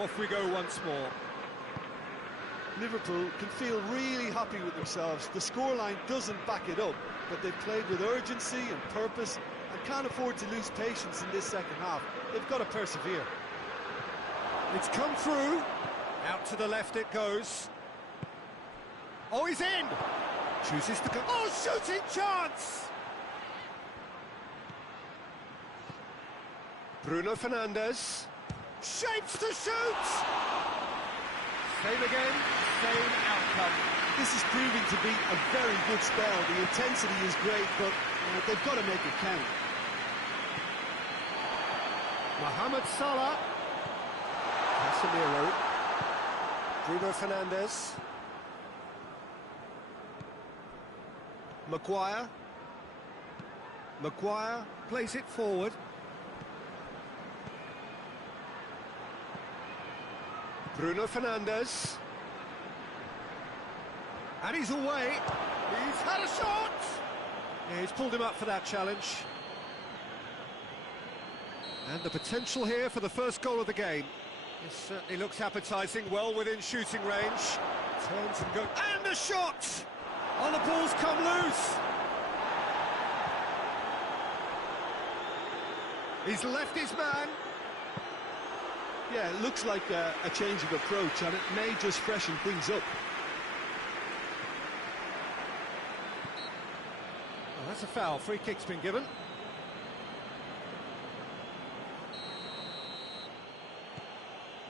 off we go once more. Liverpool can feel really happy with themselves. The scoreline doesn't back it up, but they've played with urgency and purpose and can't afford to lose patience in this second half. They've got to persevere. It's come through. Out to the left it goes. Oh, he's in! Chooses to go. Oh, shooting chance! Bruno Fernandes. Shapes to shoot! Same again, same outcome. This is proving to be a very good spell. The intensity is great, but they've got to make it count. Mohamed Salah. Casemiro. Bruno Fernandes. Maguire. Maguire plays it forward. Bruno Fernandes. And he's away. He's had a shot! Yeah, he's pulled him up for that challenge. And the potential here for the first goal of the game. This certainly looks appetising, well within shooting range. Turns and goes, and a shot! Oh, the ball's come loose! He's left his man. Yeah, it looks like a change of approach, and it may just freshen things up. Oh, that's a foul. Free kick's been given.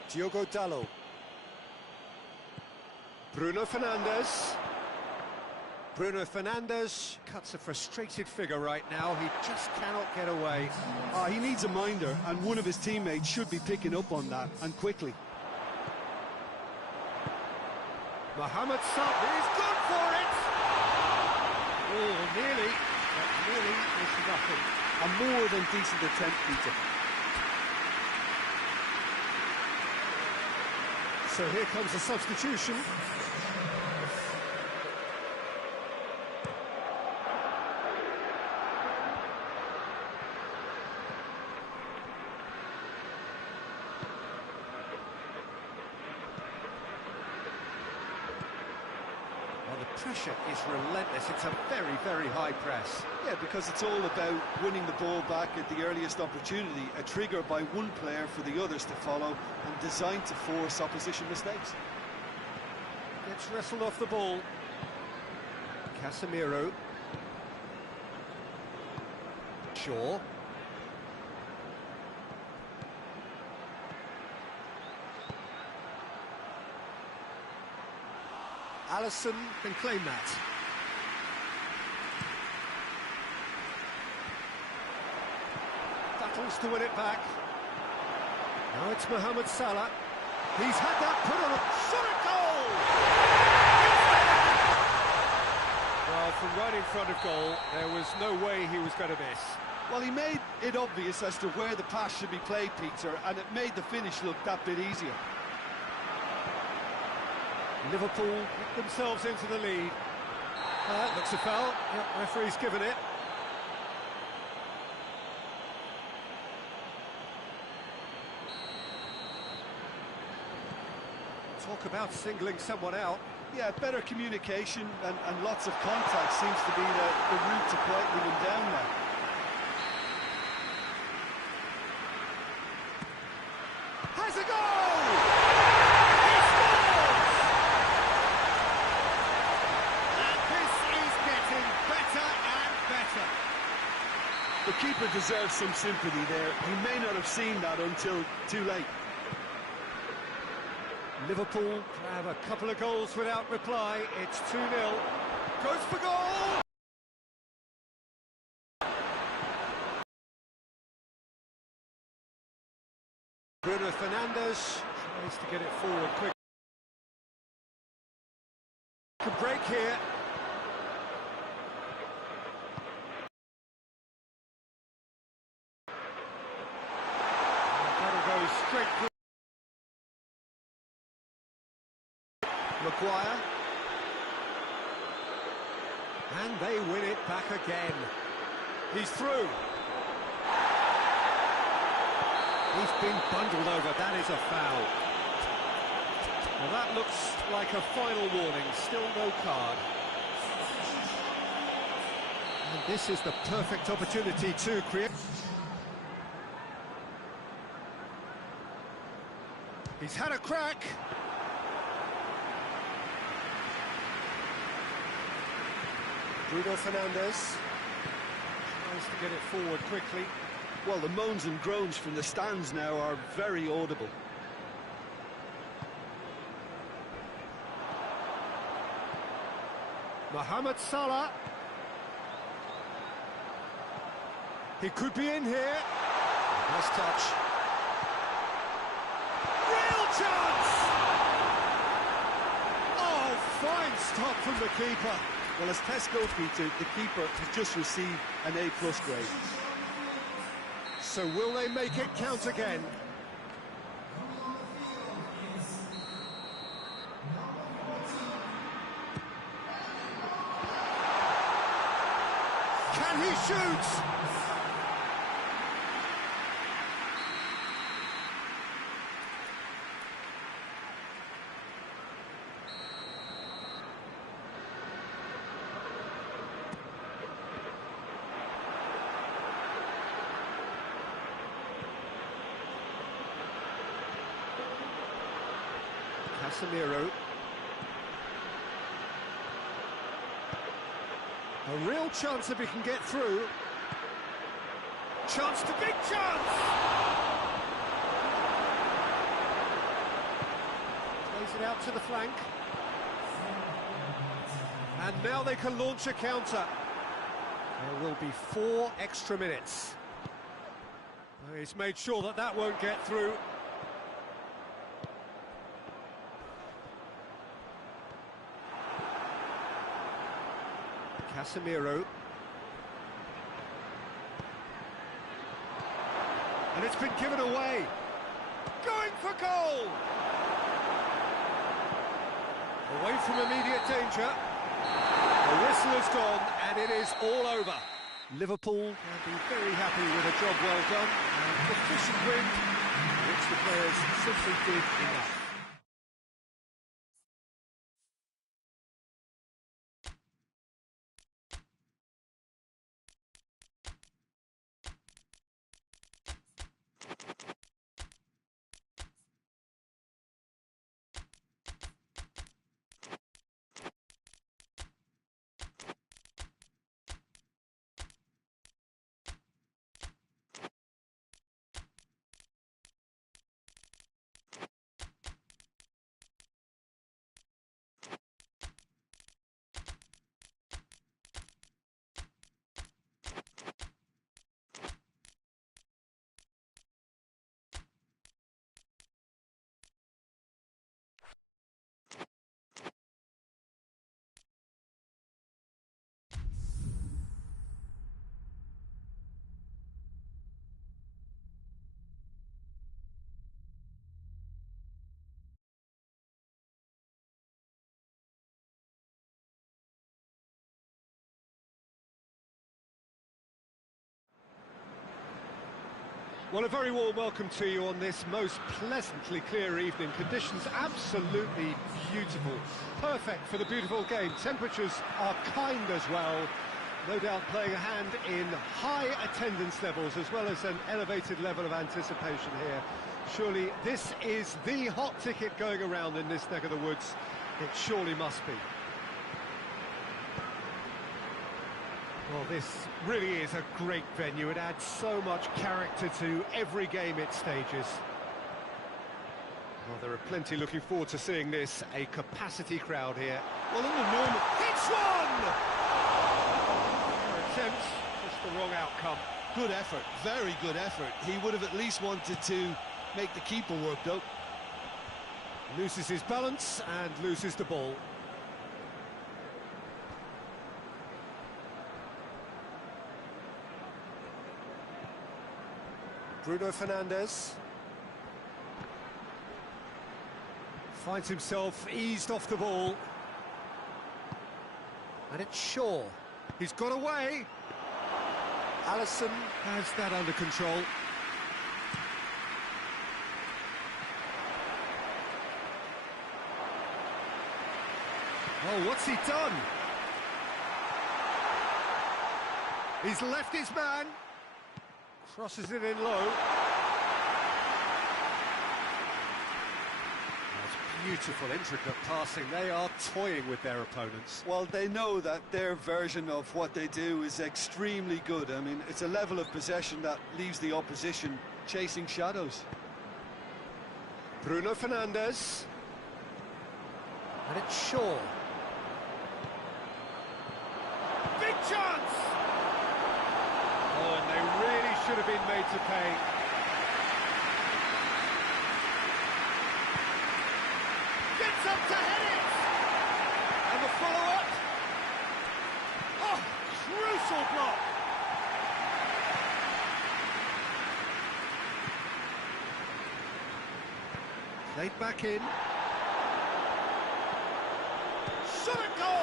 Diogo Dalot. Bruno Fernandes. Bruno Fernandes cuts a frustrated figure right now. He just cannot get away. He needs a minder, and one of his teammates should be picking up on that, and quickly. Mohamed Salah, he's good for it! Oh, nearly, but nearly is nothing. A more than decent attempt, Peter. So here comes the substitution. Pressure is relentless. It's a very, very high press. Yeah, because it's all about winning the ball back at the earliest opportunity, a trigger by one player for the others to follow, and designed to force opposition mistakes. Gets wrestled off the ball. Casemiro. Shaw. Alisson can claim that. Battles to win it back. Now it's Mohamed Salah. He's had that put on a shot at goal! Well, from right in front of goal, there was no way he was going to miss. Well, he made it obvious as to where the pass should be played, Peter, and it made the finish look that bit easier. Liverpool get themselves into the lead. Looks a foul. Yep, referee's given it. Talk about singling someone out. Yeah, better communication and lots of contact seems to be the route to quietening him down now. Has a goal! The keeper deserves some sympathy there. He may not have seen that until too late. Liverpool grab a couple of goals without reply. It's 2-0. Goes for goal! Bruno Fernandes tries to get it forward quick. Good break here. Straight through. Maguire. And they win it back again. He's through. He's been bundled over. That is a foul. Well, that looks like a final warning, still no card. And this is the perfect opportunity to create... He's had a crack. Bruno Fernandes tries to get it forward quickly. Well, the moans and groans from the stands now are very audible. Mohamed Salah. He could be in here. Nice touch. Real chance! Oh, fine stop from the keeper. Well, as tests go, Peter, the keeper has just received an A+ grade. So will they make it count again? Can he shoot? Casemiro. A real chance if he can get through. Chance to big chance! Plays it out to the flank. And now they can launch a counter. There will be 4 extra minutes. He's made sure that that won't get through. Casemiro. And it's been given away. Going for goal! Away from immediate danger. The whistle is gone and it is all over. Liverpool can be very happy with a job well done and efficient win, which the players simply did enough. Well, a very warm welcome to you on this most pleasantly clear evening. Conditions absolutely beautiful. Perfect for the beautiful game. Temperatures are kind as well. No doubt playing a hand in high attendance levels as well as an elevated level of anticipation here. Surely this is the hot ticket going around in this neck of the woods. It surely must be. Well, this really is a great venue. It adds so much character to every game it stages. Well, there are plenty looking forward to seeing this. A capacity crowd here. Well, in the normal... Hits one! Attempt, just the wrong outcome. Good effort, very good effort. He would have at least wanted to make the keeper work, though. Loses his balance and loses the ball. Bruno Fernandes finds himself eased off the ball. And it's Shaw. He's got away. Alisson has that under control. Oh, what's he done? He's left his man. Crosses it in low. That's beautiful, intricate passing. They are toying with their opponents. Well, they know that their version of what they do is extremely good. I mean, it's a level of possession that leaves the opposition chasing shadows. Bruno Fernandes. And it's Shaw. Big chance! Oh, and they really should have been made to pay. Gets up to head it! And the follow-up. Oh, crucial block! Played back in. Shot a goal!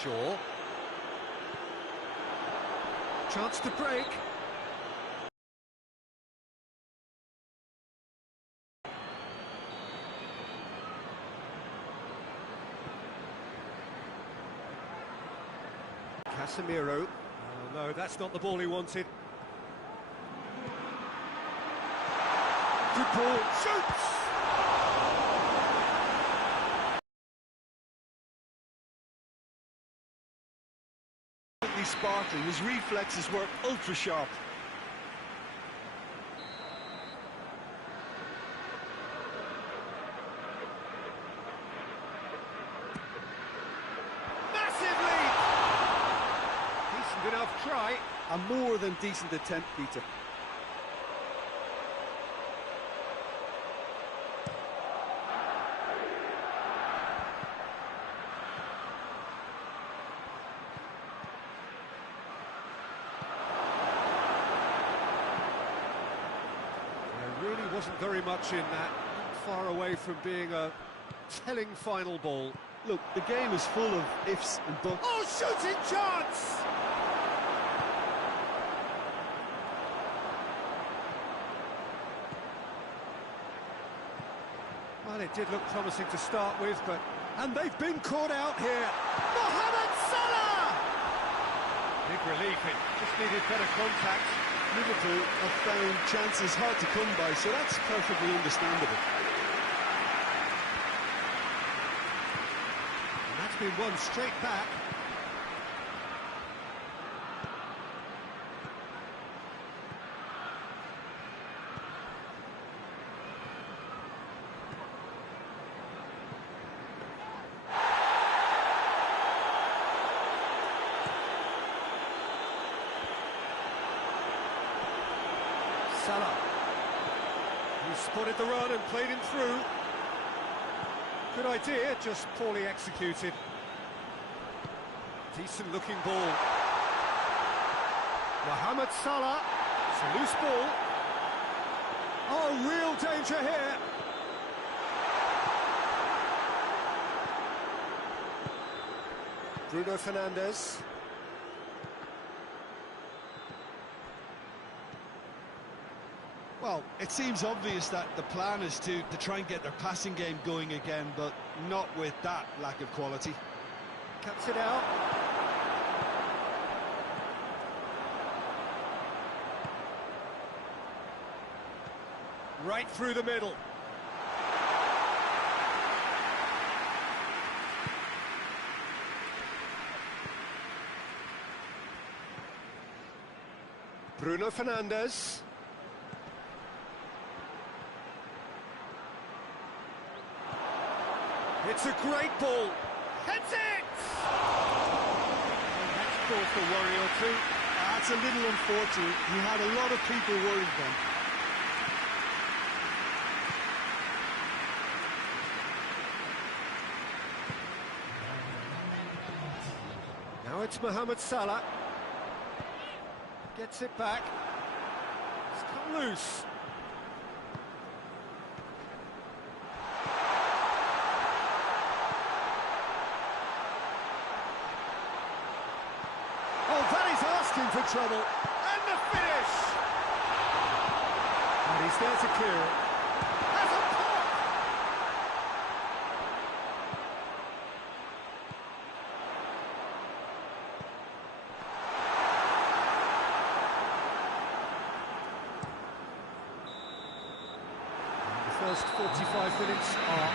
Shaw. Chance to break. Casemiro. Oh no, that's not the ball he wanted. Good ball. Shoots! Sparkling, his reflexes were ultra sharp. Massive lead! Decent enough try. A more than decent attempt, Peter. Wasn't very much in that, not far away from being a telling final ball. Look, the game is full of ifs and buts. Oh, shooting chance! Well, it did look promising to start with, but... And they've been caught out here. Mohamed Salah! Big relief, it just needed better contact. Liverpool have found chances hard to come by, so that's perfectly understandable. And that's been won straight back. Salah. He spotted the run and played him through. Good idea, just poorly executed. Decent looking ball. Mohamed Salah. It's a loose ball. Oh, real danger here. Bruno Fernandes. Well, it seems obvious that the plan is to try and get their passing game going again, but not with that lack of quality. Cuts it out. Right through the middle. Bruno Fernandes. It's a great ball. Heads it! And that's caused a worry or two. That's a little unfortunate. He had a lot of people worried then. Now it's Mohamed Salah. Gets it back. It's come loose. in for trouble. And the finish! And he's there to clear it. Has a pop! And the first 45 minutes are up.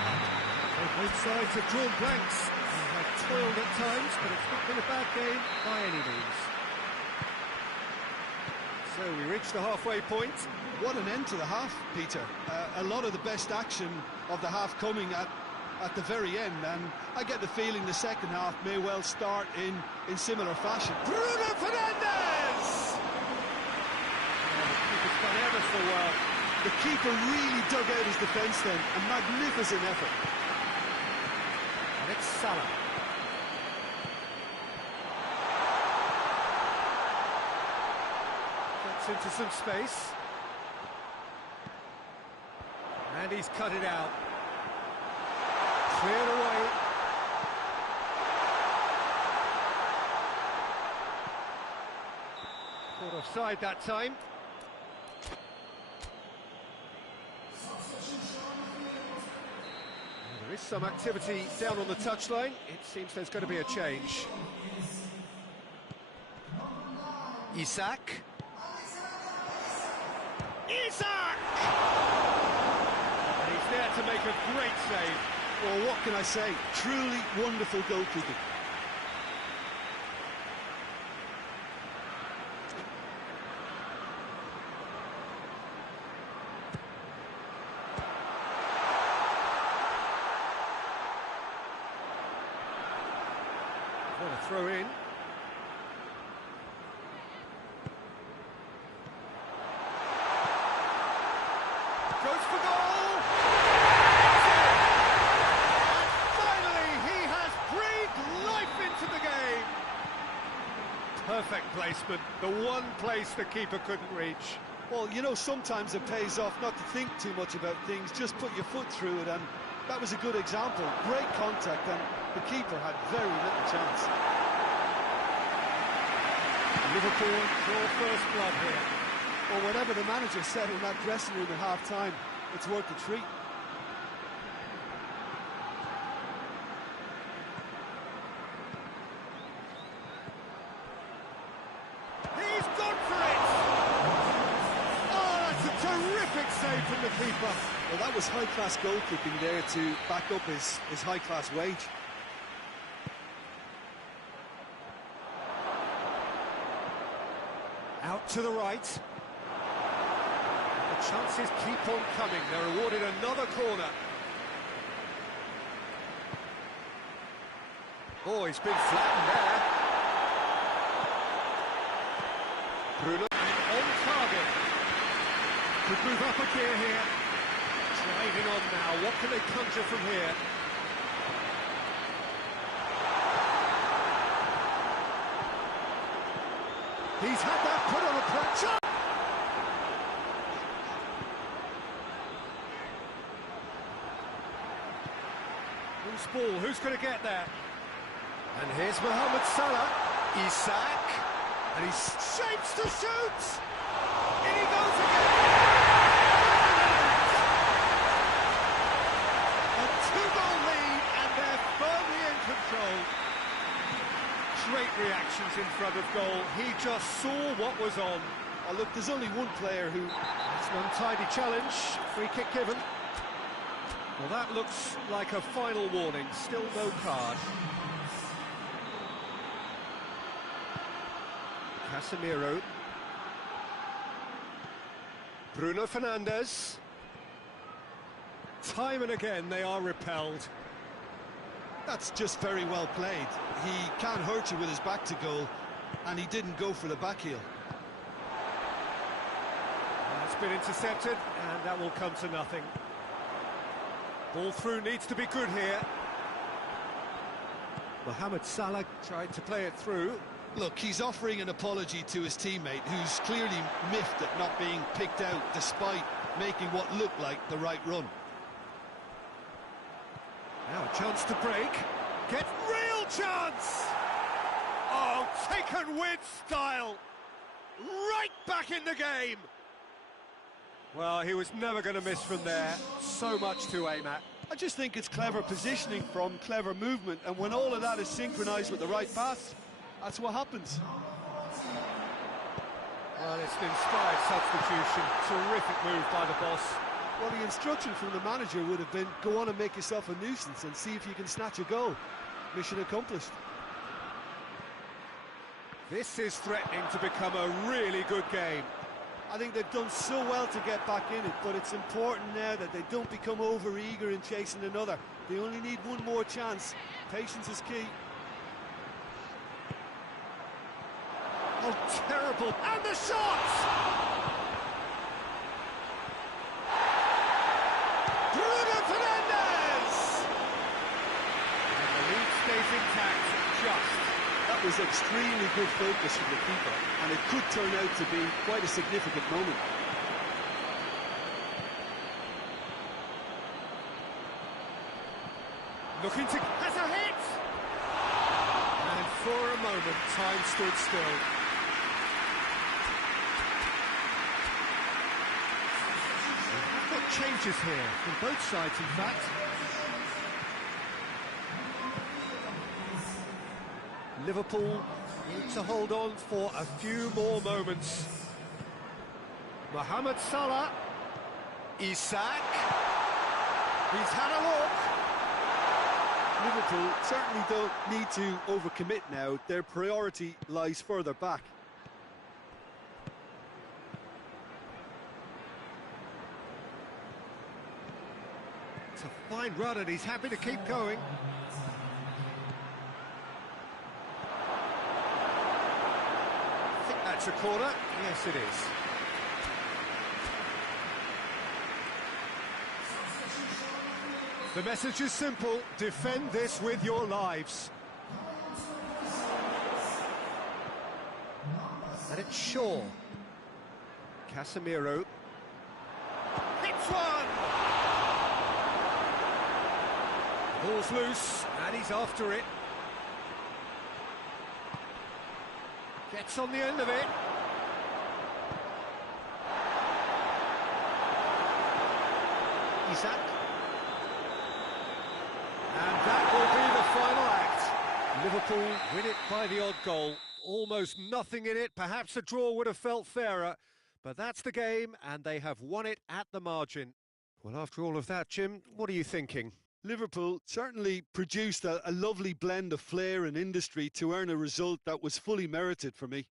Both sides have drawn blanks. They have toiled at times, but it's not been a bad game by any means. So we reach the halfway point. What an end to the half, Peter. A lot of the best action of the half coming at the very end, and I get the feeling the second half may well start in similar fashion. Bruno Fernandes! Oh, the keeper's done ever so well. The keeper really dug out his defence then, a magnificent effort. And it's Salah. Gets into some space. And he's cut it out. Cleared away. Caught offside that time. There is some activity down on the touchline. It seems there's going to be a change. Isak. Isak! And he's there to make a great save. Well, what can I say? Truly wonderful goalkeeping. What a throw in. Goes for goal! And finally, he has breathed life into the game. Perfect placement, the one place the keeper couldn't reach. Well, you know, sometimes it pays off not to think too much about things, just put your foot through it, and that was a good example. Great contact, and the keeper had very little chance. Liverpool draw first blood here. Well, whatever the manager said in that dressing room at half-time, it's worth the treat. He's gone for it! Oh, that's a terrific save from the keeper. Well, that was high-class goalkeeping there to back up his high-class wage. Out to the right. The chances keep on coming. They're awarded another corner. Oh, he's been flattened there. Bruno on target. Could move up a gear here. Driving on now. What can they conjure from here? He's had that put on a pressure. Loose ball, who's going to get there? And here's Mohamed Salah. Isak. And he shapes to shoot. In he goes again. A two-goal lead, and they're firmly in control. Great reactions in front of goal. He just saw what was on. Oh, look, there's only one player who... It's an untidy challenge. Free kick given. Well, that looks like a final warning. Still no card. Casemiro. Bruno Fernandes. Time and again they are repelled. That's just very well played. He can't hurt you with his back to goal, and he didn't go for the back heel. That's been intercepted, and that will come to nothing. Ball through needs to be good here. Mohamed Salah tried to play it through. Look, he's offering an apology to his teammate, who's clearly miffed at not being picked out despite making what looked like the right run. Now a chance to break. Get real chance! Oh, taken with style! Right back in the game! Well, he was never going to miss from there. So much to aim at. I just think it's clever positioning from clever movement, and when all of that is synchronised with the right pass, that's what happens. Well, it's an inspired substitution. Terrific move by the boss. Well, the instruction from the manager would have been, go on and make yourself a nuisance and see if you can snatch a goal. Mission accomplished. This is threatening to become a really good game. I think they've done so well to get back in it, but it's important now that they don't become over-eager in chasing another. They only need one more chance. Patience is key. Oh, terrible. And the shot! Bruno Fernandes! And the lead stays intact, just. That was extremely good focus from the keeper, and it could turn out to be quite a significant moment. Looking to... has a hit! And for a moment, time stood still. I've got changes here, from both sides, in fact. Liverpool need to hold on for a few more moments. Mohamed Salah. Isak. He's had a look. Liverpool certainly don't need to overcommit now. Their priority lies further back. It's a fine run and he's happy to keep going. I think that's a corner. Yes, it is. The message is simple: defend this with your lives. And it's Shaw. Casemiro. Hits one! Ball's loose, and he's after it. Gets on the end of it. Isak. And that will be the final act. Liverpool win it by the odd goal. Almost nothing in it. Perhaps a draw would have felt fairer. But that's the game, and they have won it at the margin. Well, after all of that, Jim, what are you thinking? Liverpool certainly produced a lovely blend of flair and industry to earn a result that was fully merited for me.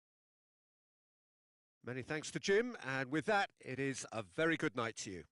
Many thanks to Jim, and with that, it is a very good night to you.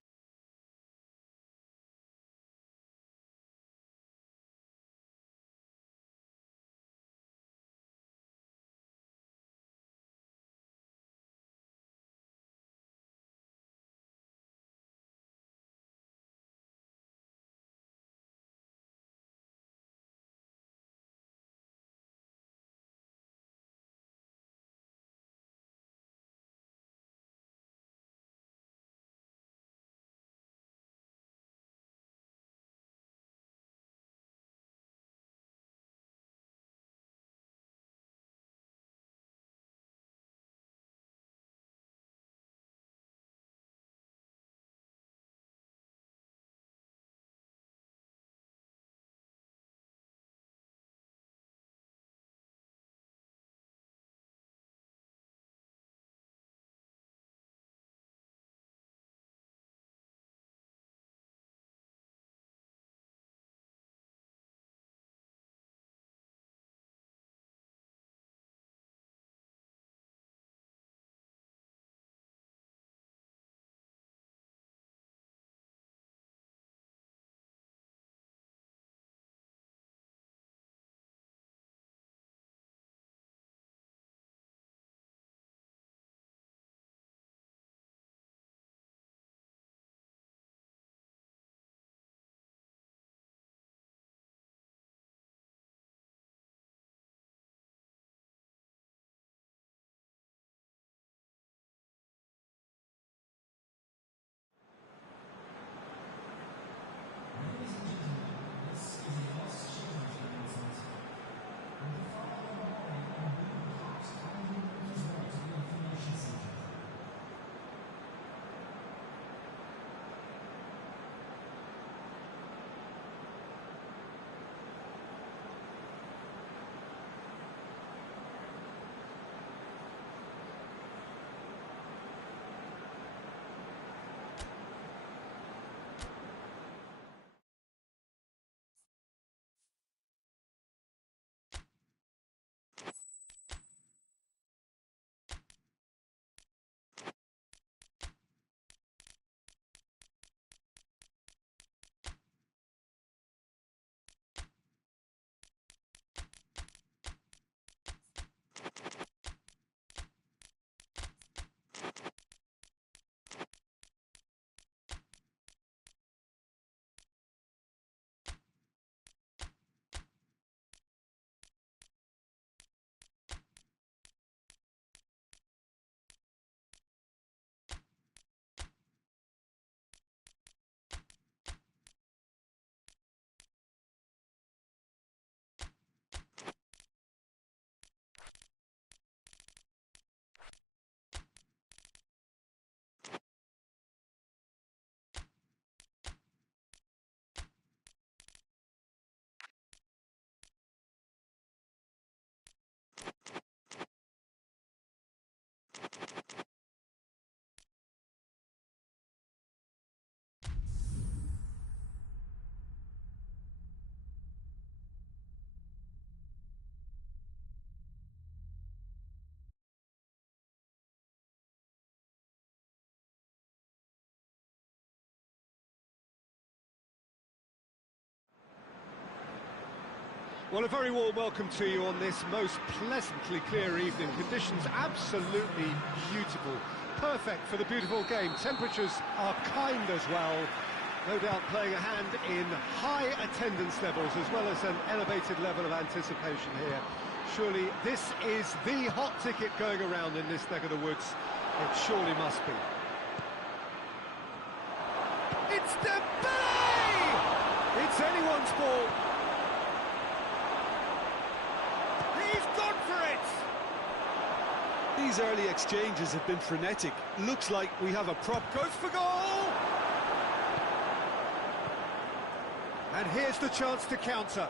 Well, a very warm welcome to you on this most pleasantly clear evening. Conditions absolutely beautiful. Perfect for the beautiful game. Temperatures are kind as well. No doubt playing a hand in high attendance levels as well as an elevated level of anticipation here. Surely this is the hot ticket going around in this neck of the woods. It surely must be. It's Dembele! It's anyone's ball. He's gone for it! These early exchanges have been frenetic. Looks like we have a prop. Goes for goal! And here's the chance to counter.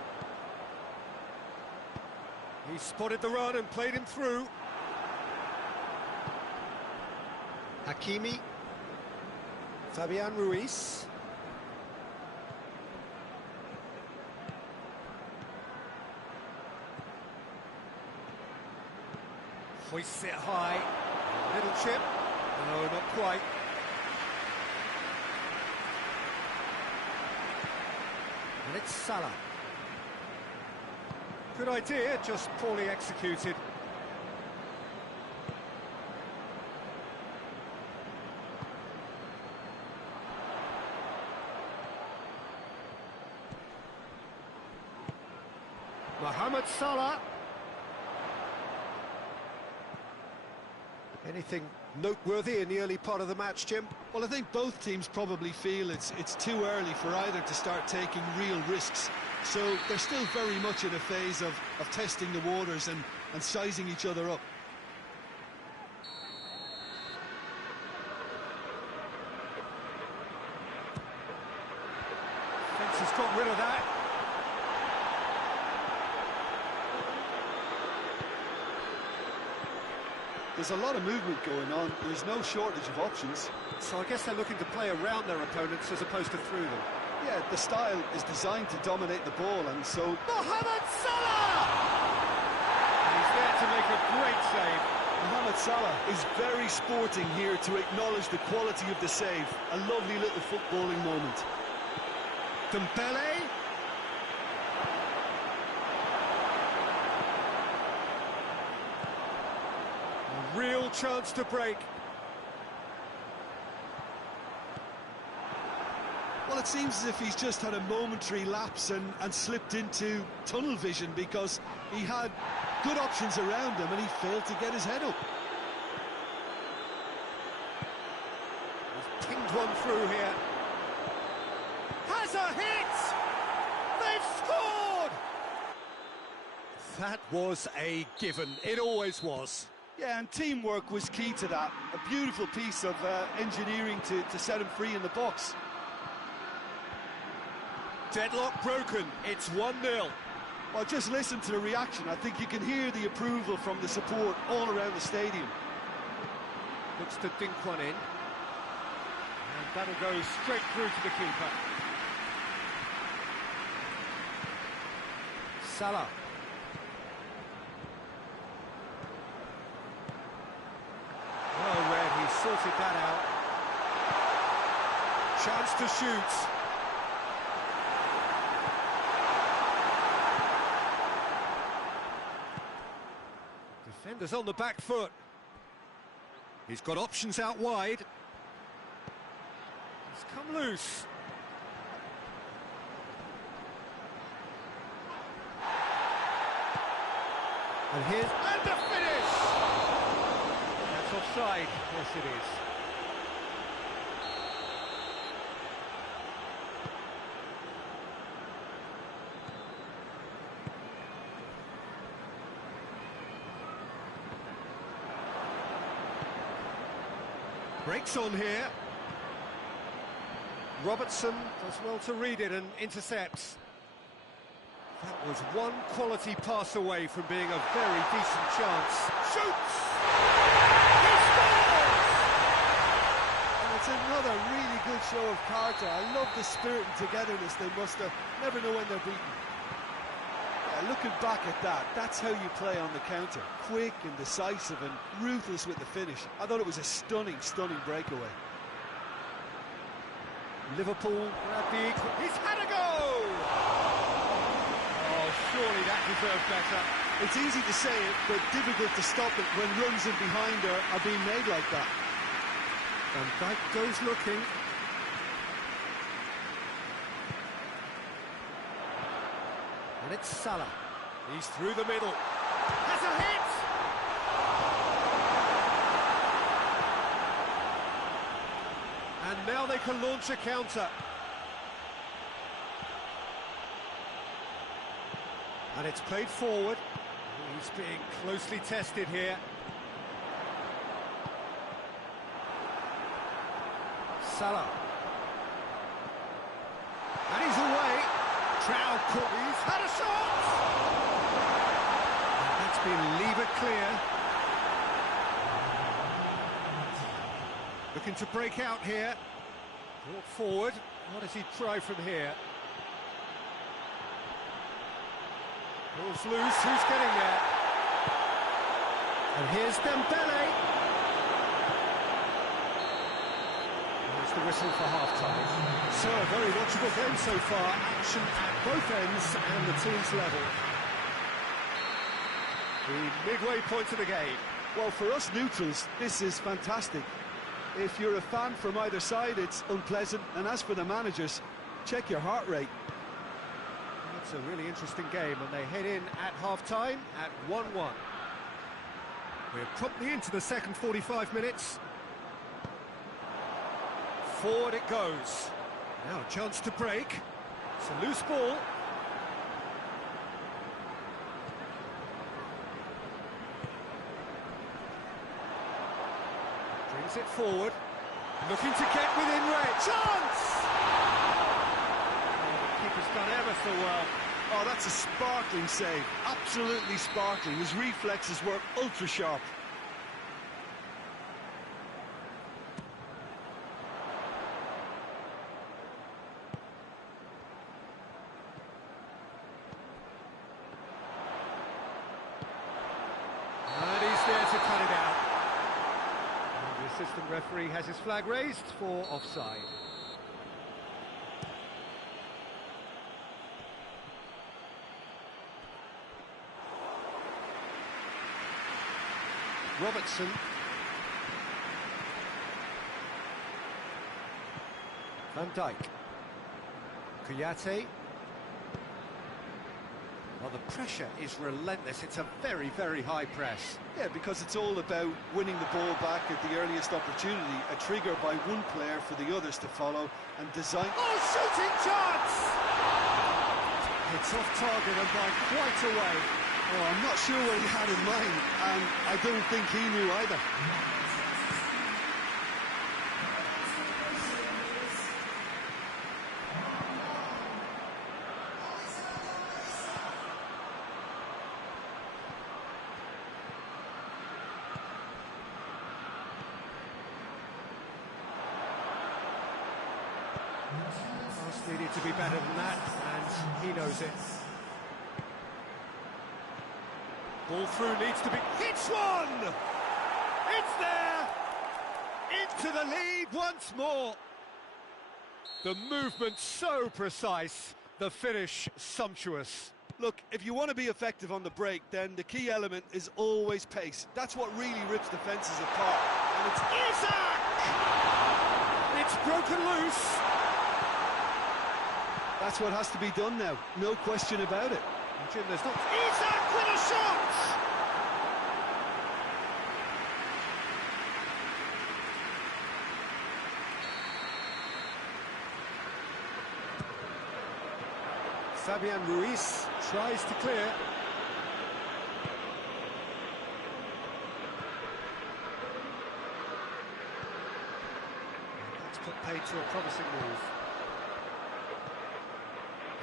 He spotted the run and played him through. Hakimi. Fabian Ruiz. Hoists it high. Little chip. No, not quite. And it's Salah. Good idea, just poorly executed. Mohamed Salah. Anything noteworthy in the early part of the match, Jim? Well, I think both teams probably feel it's too early for either to start taking real risks. So they're still very much in a phase of testing the waters and sizing each other up. Fence has got rid of that. There's a lot of movement going on. There's no shortage of options. So I guess they're looking to play around their opponents as opposed to through them. Yeah, the style is designed to dominate the ball, and so... Mohamed Salah! And he's there to make a great save. Mohamed Salah is very sporting here to acknowledge the quality of the save. A lovely little footballing moment. Dembele. A real chance to break. Well, it seems as if he's just had a momentary lapse and slipped into tunnel vision because he had good options around him and he failed to get his head up. He's pinged one through here. Has a hit! They've scored! That was a given. It always was. Yeah, and teamwork was key to that. A beautiful piece of engineering to set him free in the box. Deadlock broken, it's 1-0. Well, just listen to the reaction. I think you can hear the approval from the support all around the stadium. Looks to dink one in. And that'll go straight through to the keeper. Salah. Well read, he sorted that out. Chance to shoot. Defenders on the back foot. He's got options out wide. He's come loose. And here's... and the finish! That's offside. Yes, it is. Breaks on here. Robertson does well to read it and intercepts. That was one quality pass away from being a very decent chance. Shoots! He of character. I love the spirit and togetherness they muster. Never know when they're beaten. Yeah, looking back at that, that's how you play on the counter. Quick and decisive and ruthless with the finish. I thought it was a stunning, stunning breakaway. Liverpool grab the equal. He's had a go! Oh, surely that deserved better. It's easy to say it, but difficult to stop it when runs in behind are being made like that. Van Dijk goes looking. And it's Salah. He's through the middle. Has a hit! And now they can launch a counter. And it's played forward. He's being closely tested here. Salah. And he's away. Trout caught. He's had a shot! And that's been levered clear. Looking to break out here. Brought forward. What does he try from here? Ball's loose. Who's getting there? And here's Dembele. The whistle for half-time. So, a very watchable game so far. Action at both ends and the team's level. The midway point of the game. Well, for us neutrals, this is fantastic. If you're a fan from either side, it's unpleasant. And as for the managers, check your heart rate. It's a really interesting game, and they head in at half-time at 1-1. We're promptly into the second 45 minutes. Forward it goes. Now a chance to break. It's a loose ball. Brings it forward. Looking to get within range. Chance! Oh, the keeper's done ever so well. Oh, that's a sparkling save. Absolutely sparkling. His reflexes were ultra sharp. To cut it out. And the assistant referee has his flag raised for offside. Robertson. Van Dijk. Kouyaté. Well, the pressure is relentless. It's a very, very high press. Yeah, because it's all about winning the ball back at the earliest opportunity, a trigger by one player for the others to follow and design... Oh, shooting chance! It's off target and by quite a way. Oh, I'm not sure what he had in mind, and I don't think he knew either. Needed to be better than that, and he knows it. Ball through needs to be... It's one! It's there! Into the lead once more! The movement so precise, the finish sumptuous. Look, if you want to be effective on the break, then the key element is always pace. That's what really rips defences apart. And it's... Isaac! It's broken loose. That's what has to be done now, no question about it. Jim, there's not... Isaac with a shot! Fabian Ruiz tries to clear. That's put paid to a promising move.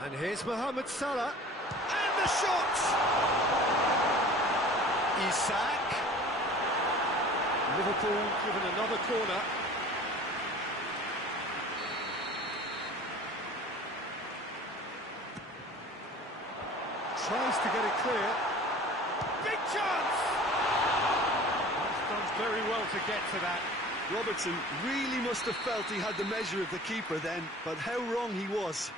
And here's Mohamed Salah. And the shot! Isaac. Liverpool given another corner. Tries to get it clear. Big chance! He's done very well to get to that. Robertson really must have felt he had the measure of the keeper then, but how wrong he was.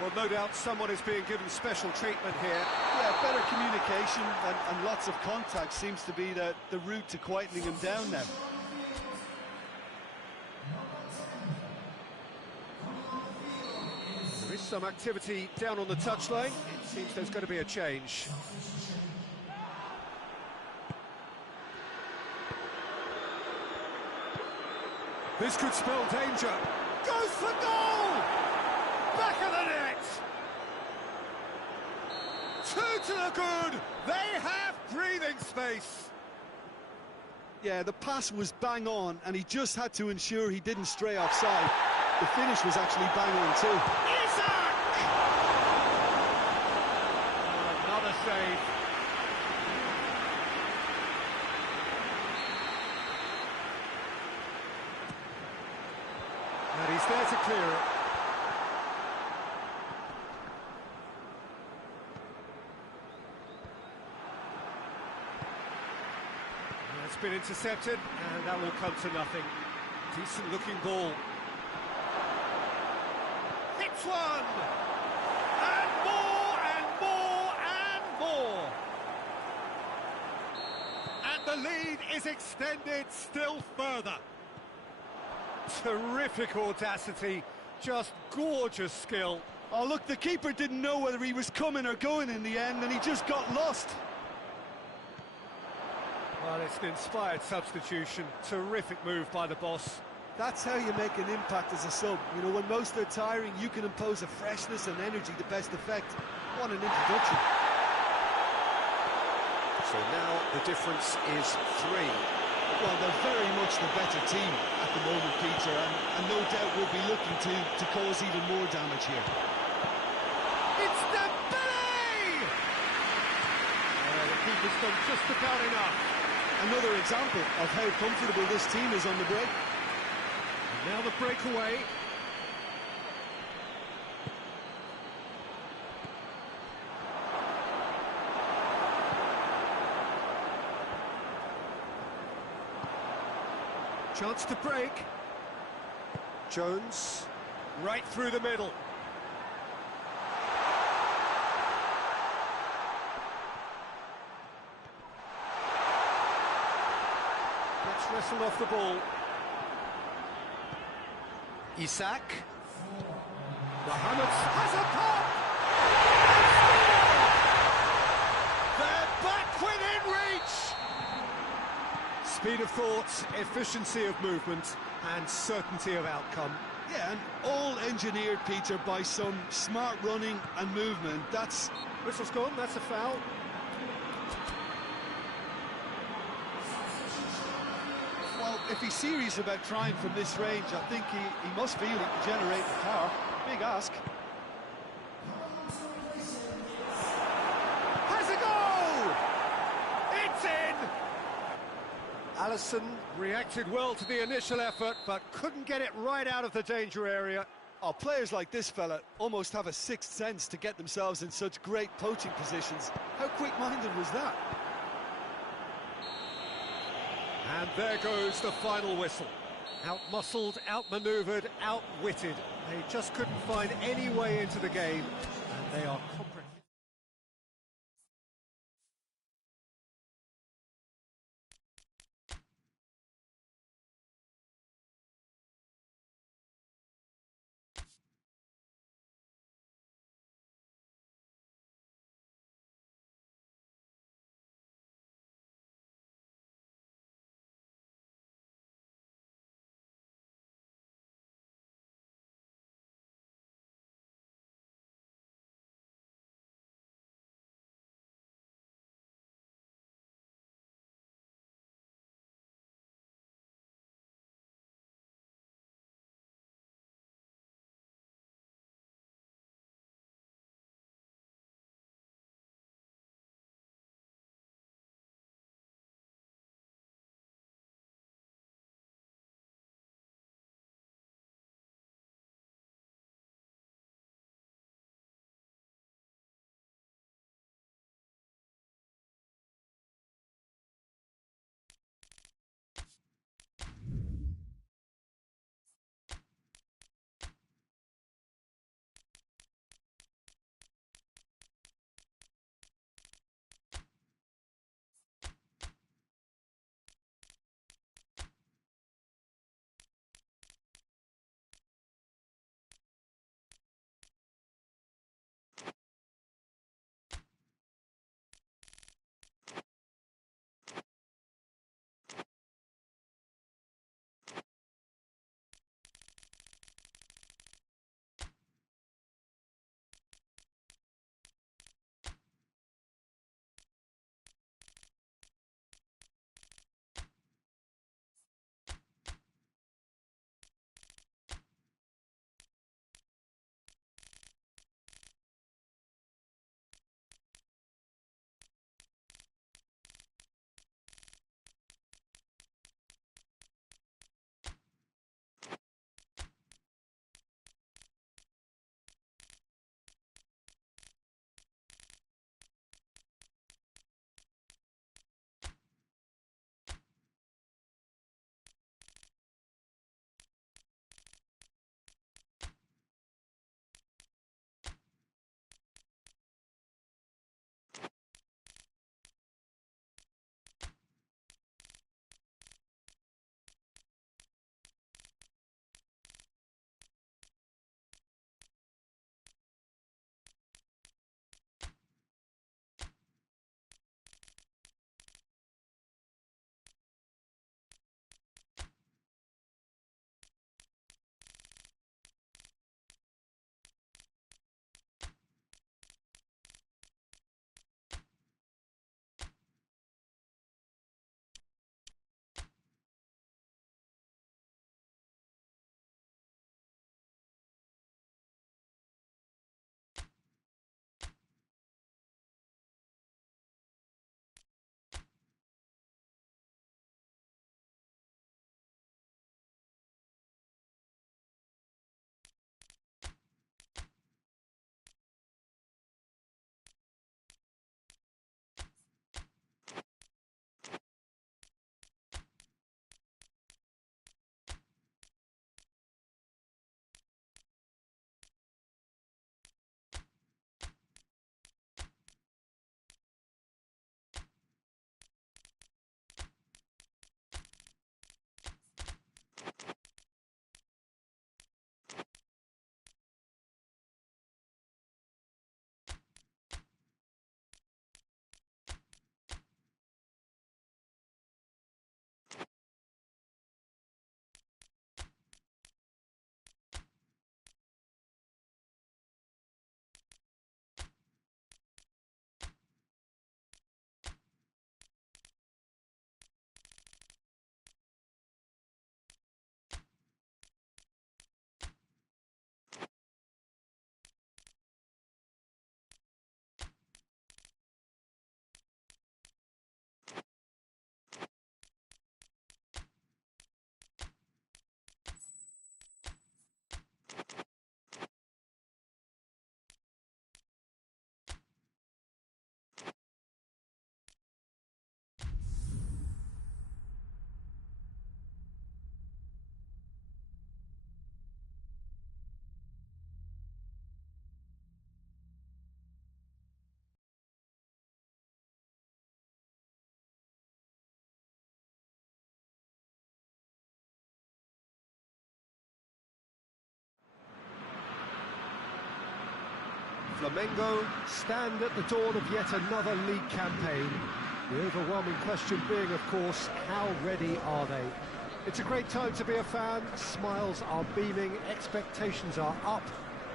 Well, no doubt someone is being given special treatment here. Yeah, better communication and lots of contact seems to be the route to quietening him down now. There is some activity down on the touchline. It seems there's going to be a change. This could spell danger. Goes for goal! Back of the net! Two to the good! They have breathing space! Yeah, the pass was bang on, and he just had to ensure he didn't stray offside. The finish was actually bang on too. Isaac! Another save. And he's there to clear it. It's been intercepted, and that will come to nothing. Decent looking ball. Hits one! And more, and more, and more! And the lead is extended still further. Terrific audacity, just gorgeous skill. Oh, look, the keeper didn't know whether he was coming or going in the end, and he just got lost. Well, it's an inspired substitution. Terrific move by the boss. That's how you make an impact as a sub. You know, when most are tiring, you can impose a freshness and energy to best effect. What an introduction. So now the difference is 3. Well, they're very much the better team at the moment, Peter, and no doubt will be looking to cause even more damage here. It's the belly! The keeper's done just about enough. Another example of how comfortable this team is on the break. And now the breakaway. Chance to break. Jones, right through the middle. Gets wrestled off the ball. Isak. Mohamed has a pop! They're back within reach! Speed of thought, efficiency of movement, and certainty of outcome. Yeah, and all engineered, Peter, by some smart running and movement. That's... Whistle's gone, that's a foul. Well, if he's serious about trying from this range, I think he must feel he can generate the power. Big ask. Has a goal! It's in! Alisson reacted well to the initial effort, but couldn't get it right out of the danger area. Oh, players like this fella almost have a sixth sense to get themselves in such great poaching positions. How quick-minded was that? And there goes the final whistle. Out-muscled, out-manoeuvred, outwitted. They just couldn't find any way into the game, and they are Flamengo stand at the dawn of yet another league campaign. The overwhelming question being, of course, how ready are they? It's a great time to be a fan. Smiles are beaming, expectations are up.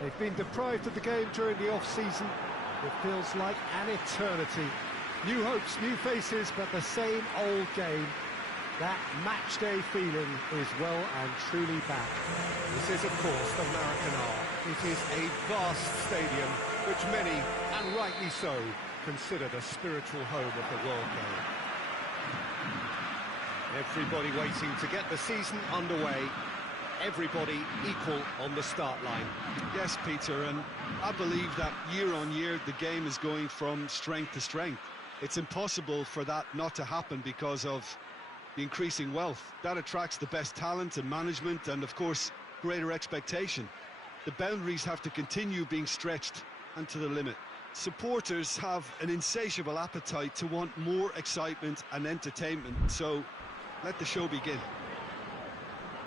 They've been deprived of the game during the off-season. It feels like an eternity. New hopes, new faces, but the same old game. That match-day feeling is well and truly back. This is, of course, the Maracanã. It is a vast stadium, which many, and rightly so, consider the spiritual home of the world game. Everybody waiting to get the season underway. Everybody equal on the start line. Yes, Peter, and I believe that year on year the game is going from strength to strength. It's impossible for that not to happen because of the increasing wealth. That attracts the best talent and management and, of course, greater expectation. The boundaries have to continue being stretched and to the limit. Supporters have an insatiable appetite to want more excitement and entertainment, so let the show begin.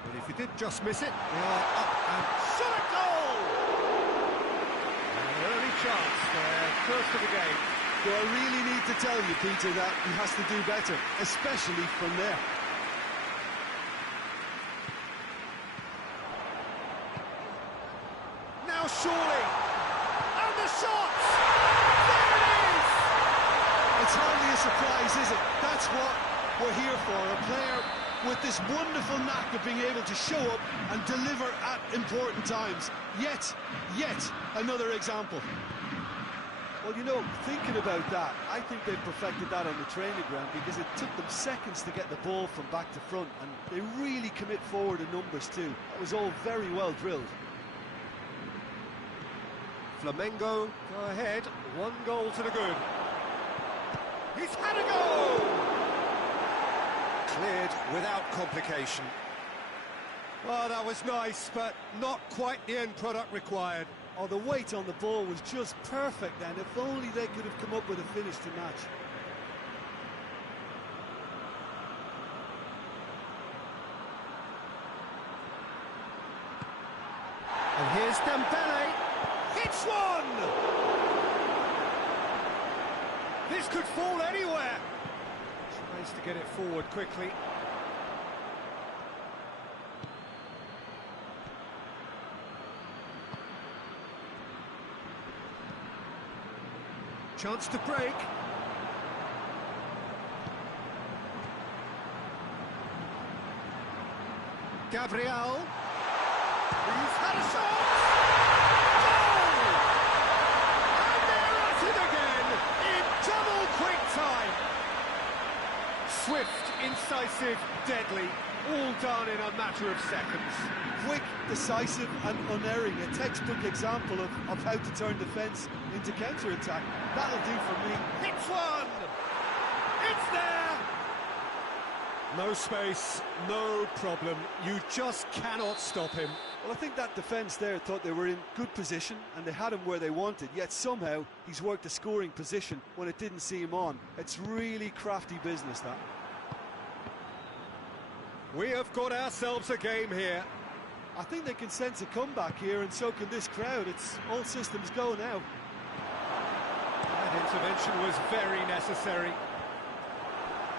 But if you did just miss it, they are up and shot a goal! An early chance there, first of the game. Do I really need to tell you, Peter, that he has to do better, especially from there? Now surely! And the shot! There it is! It's hardly a surprise, is it? That's what we're here for, a player with this wonderful knack of being able to show up and deliver at important times. Yet another example. Well, you know, thinking about that, I think they perfected that on the training ground because it took them seconds to get the ball from back to front, and they really commit forward in numbers too. That was all very well drilled. Flamengo go ahead, 1 goal to the good. He's had a goal! Cleared without complication. Oh, that was nice, but not quite the end product required. Oh, the weight on the ball was just perfect then. If only they could have come up with a finish to match. And here's Dembele. Hits one! This could fall anywhere. Tries to get it forward quickly. Chance to break. Gabriel. He's had a shot. Goal! And they're at it again in double quick time. Swift, incisive, deadly, all done in a matter of seconds. Quick, decisive and unerring, a textbook example of how to turn defence into counter-attack. That'll do for me. Hits one! It's there! No space, no problem. You just cannot stop him. Well, I think that defence there thought they were in good position and they had him where they wanted, yet somehow he's worked a scoring position when it didn't see him on. It's really crafty business, that. We have got ourselves a game here. I think they can sense a comeback here, and so can this crowd. It's all systems go now. That intervention was very necessary.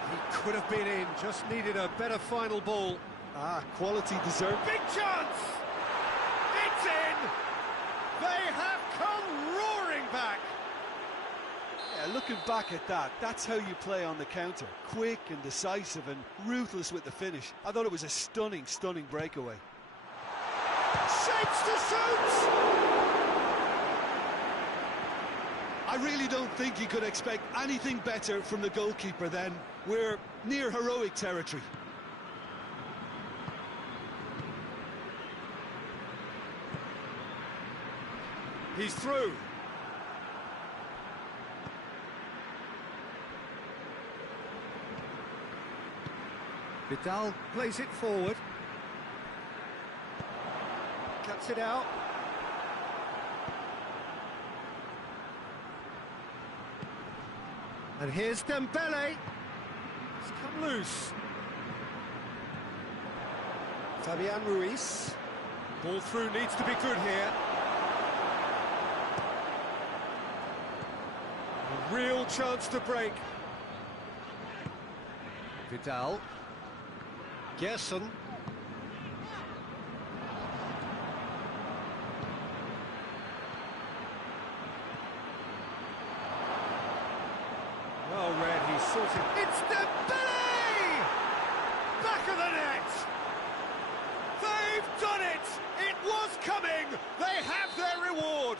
He could have been in, just needed a better final ball. Quality deserved. Big chance! It's in! They have come roaring back! Yeah, looking back at that, that's how you play on the counter. Quick and decisive and ruthless with the finish. I thought it was a stunning, stunning breakaway. Shapes to shoot! I really don't think you could expect anything better from the goalkeeper then. We're near heroic territory. He's through. Vidal plays it forward. Cuts it out. And here's Dembele. It's come loose. Fabian Ruiz. Ball through needs to be good here. Real chance to break. Vidal. Gerson. Well read, he's sorted. It's Dembele! Back of the net! They've done it! It was coming! They have their reward!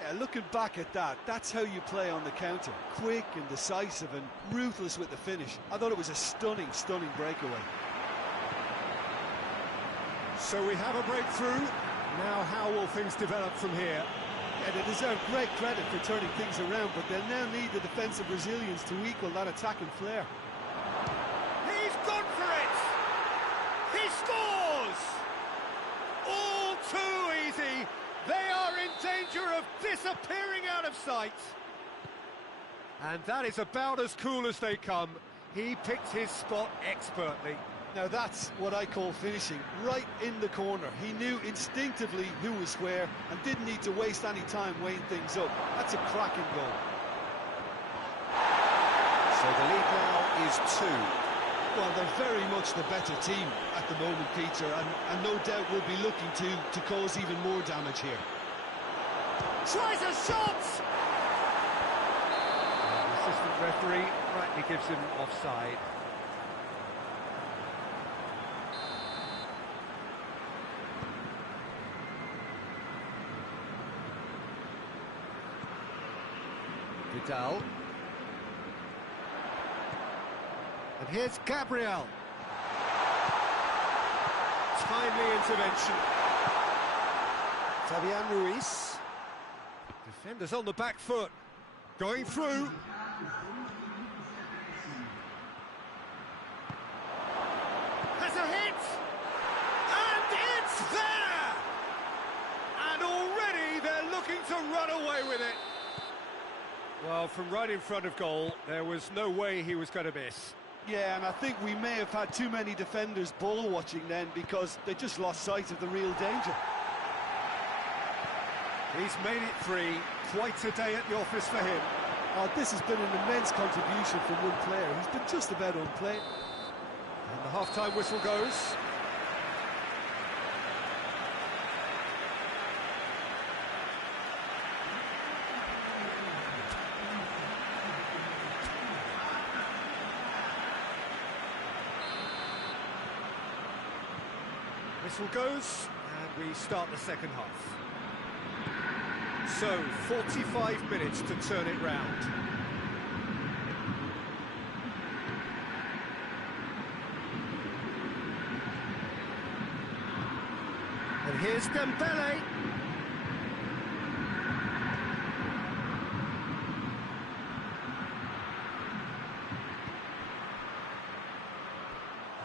Yeah, looking back at that, that's how you play on the counter. Quick and decisive and ruthless with the finish. I thought it was a stunning, stunning breakaway. So we have a breakthrough. Now how will things develop from here? Yeah, they deserve great credit for turning things around, but they'll now need the defensive resilience to equal that attacking flair. He's gone for it! He scores! All too easy! They are in danger of disappearing out of sight! And that is about as cool as they come. He picked his spot expertly. Now that's what I call finishing, right in the corner. He knew instinctively who was where and didn't need to waste any time weighing things up. That's a cracking goal. So the lead now is 2. Well, they're very much the better team at the moment, Peter, and no doubt will be looking to cause even more damage here. Tries a shot! The assistant referee rightly gives him offside. Vidal. And here's Gabriel. Timely intervention. Fabian Ruiz. Defenders on the back foot. Going through. Has a hit. And it's there! And already they're looking to run away with it. Well, from right in front of goal, there was no way he was going to miss. Yeah, and I think we may have had too many defenders ball watching then because they just lost sight of the real danger. He's made it 3. Quite a day at the office for him. Oh, this has been an immense contribution from one player. He's been just about on play. And the half-time whistle goes. Whistle goes, and we start the second half. So, 45 minutes to turn it round. And here's Dembele.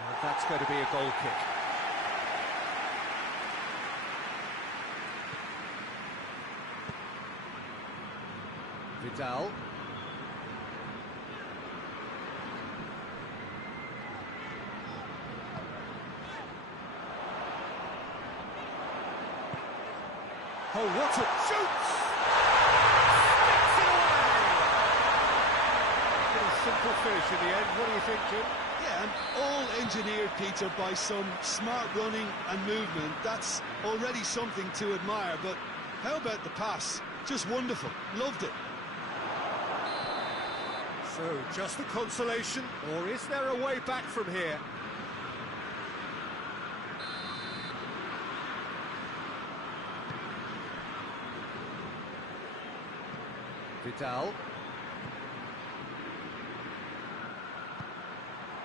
And that's going to be a goal kick. Vidal. Oh, what a shoots! Sticks it away! A simple finish in the end. What do you think, Jim? Yeah, and all engineered, Peter, by some smart running and movement. That's already something to admire, but how about the pass? Just wonderful. Loved it. So, just a consolation, or is there a way back from here? Vidal.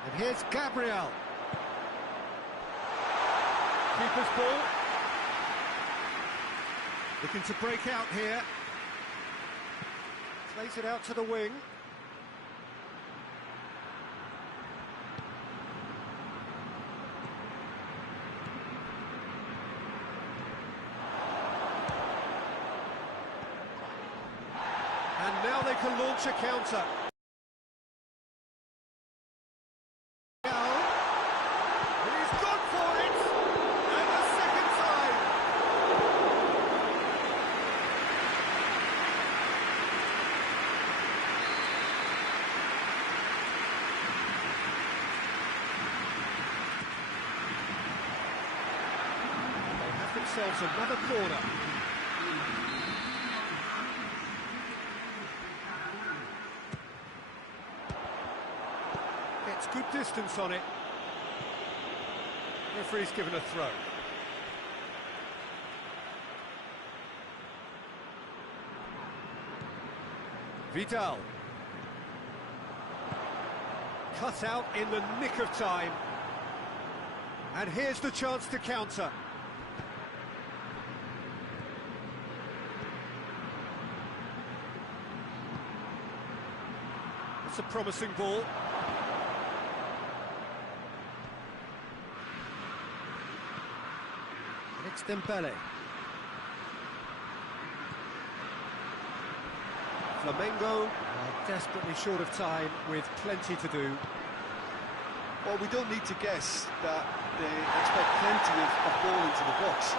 And here's Gabriel. Keeper's ball. Looking to break out here. Plays it out to the wing. And now they can launch a counter. And he's gone for it! And the second time! themselves another corner. Gets good distance on it. Referee's given a throw. Vidal. Cut out in the nick of time. And here's the chance to counter. It's a promising ball. And it's Dembele. Flamengo are desperately short of time with plenty to do. Well, we don't need to guess that they expect plenty of ball into the box.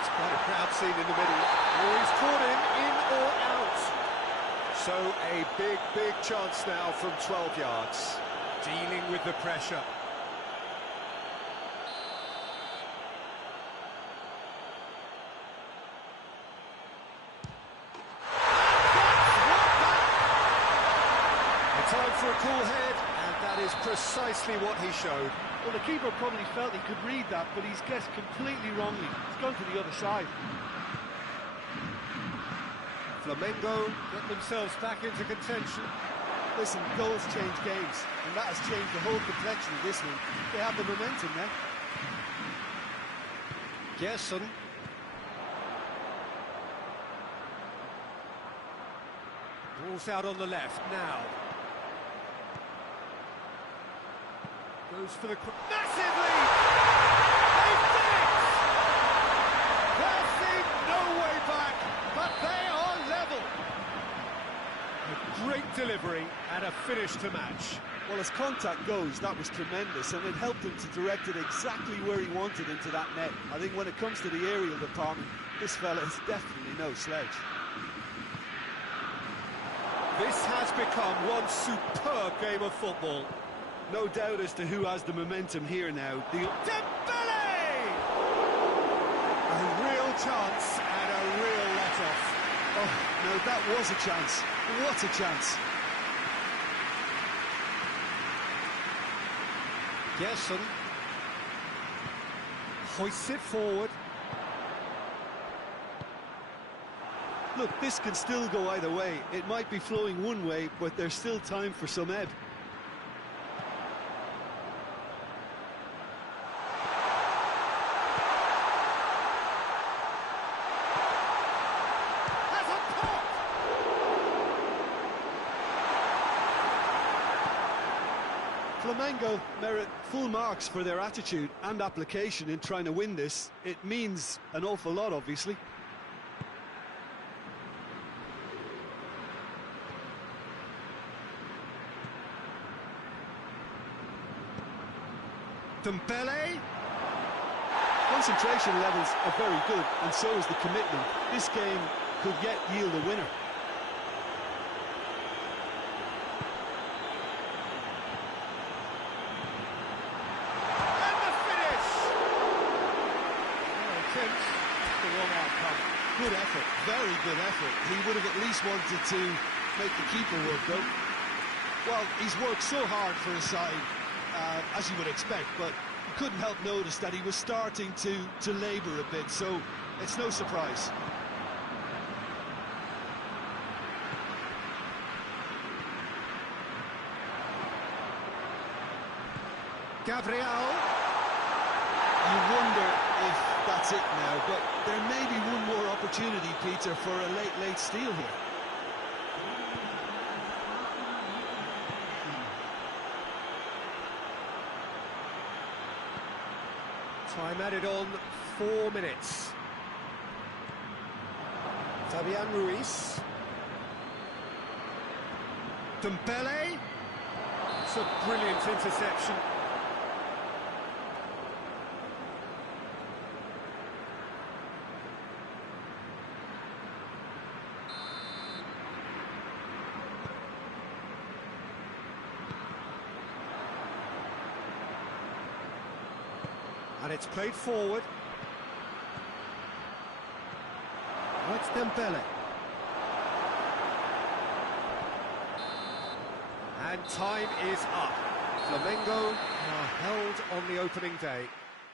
It's quite a crowd scene in the middle. Oh, he's caught him in or out. So a big chance now from 12 yards. Dealing with the pressure. Time for a cool head, and that is precisely what he showed. Well, the keeper probably felt he could read that, but he's guessed completely wrongly. He's gone to the other side. Flamengo get themselves back into contention. Listen, goals change games, and that has changed the whole complexion of this one. They have the momentum now. Gerson. Ball's out on the left now. Goes for the... Massive lead! They've done it! They'll see no way back, but they are level. A great delivery and a finish to match. Well, as contact goes, that was tremendous, and it helped him to direct it exactly where he wanted into that net. I think when it comes to the aerial department, this fella is definitely no sledge. This has become one superb game of football. No doubt as to who has the momentum here now. Dembele! A real chance and a real let-off. Oh, no, that was a chance. What a chance. Gerson hoists it forward. Look, this can still go either way. It might be flowing one way, but there's still time for some ebb. Flamengo merit full marks for their attitude and application in trying to win this. It means an awful lot, obviously. Dembele. Concentration levels are very good, and so is the commitment. This game could yet yield a winner. The wrong outcome. Good effort, very good effort. He would have at least wanted to make the keeper work, though. Well, he's worked so hard for his side, as you would expect, but you couldn't help notice that he was starting to labour a bit, so it's no surprise. Gabriel. You wonder if that's it now, but there may be one more opportunity, Peter, for a late steal here. Time added on, 4 minutes. Fabian Ruiz. Dembele. It's a brilliant interception. And it's played forward. Dembele. And time is up. Flamengo are held on the opening day.